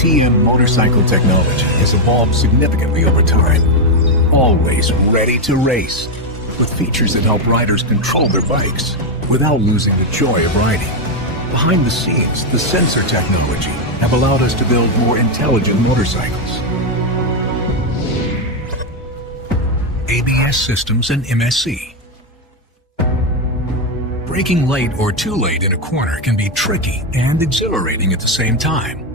KTM motorcycle technology has evolved significantly over time, always ready to race, with features that help riders control their bikes without losing the joy of riding. Behind the scenes, the sensor technology have allowed us to build more intelligent motorcycles. ABS systems and MSC. Braking late or too late in a corner can be tricky and exhilarating at the same time.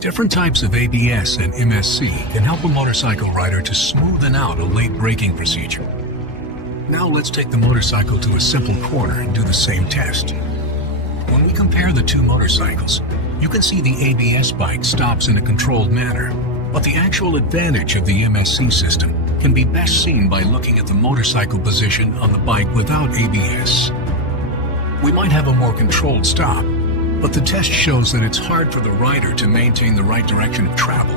Different types of ABS and MSC can help a motorcycle rider to smoothen out a late braking procedure. Now let's take the motorcycle to a simple corner and do the same test. When we compare the two motorcycles, you can see the ABS bike stops in a controlled manner, but the actual advantage of the MSC system can be best seen by looking at the motorcycle position on the bike without ABS. We might have a more controlled stop, but the test shows that it's hard for the rider to maintain the right direction of travel.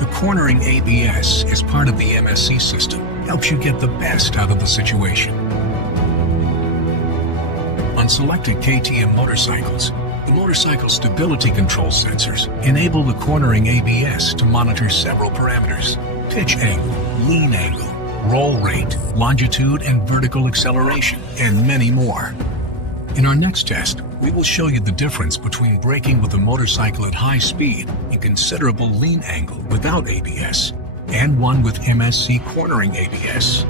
The cornering ABS as part of the MSC system helps you get the best out of the situation. On selected KTM motorcycles, the motorcycle stability control sensors enable the cornering ABS to monitor several parameters: pitch angle, lean angle, roll rate, longitude and vertical acceleration, and many more. In our next test, we will show you the difference between braking with a motorcycle at high speed and considerable lean angle without ABS, and one with MSC cornering ABS.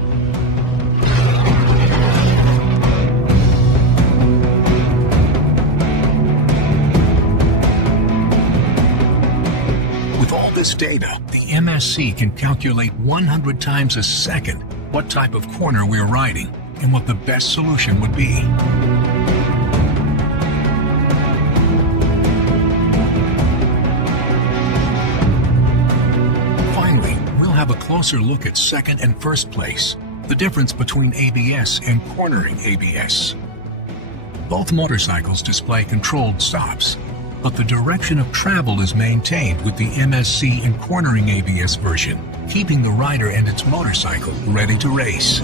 With all this data, the MSC can calculate 100 times a second what type of corner we're riding and what the best solution would be. Finally, we'll have a closer look at second and first place, the difference between ABS and cornering ABS. Both motorcycles display controlled stops, but the direction of travel is maintained with the MSC and cornering ABS version, keeping the rider and its motorcycle ready to race.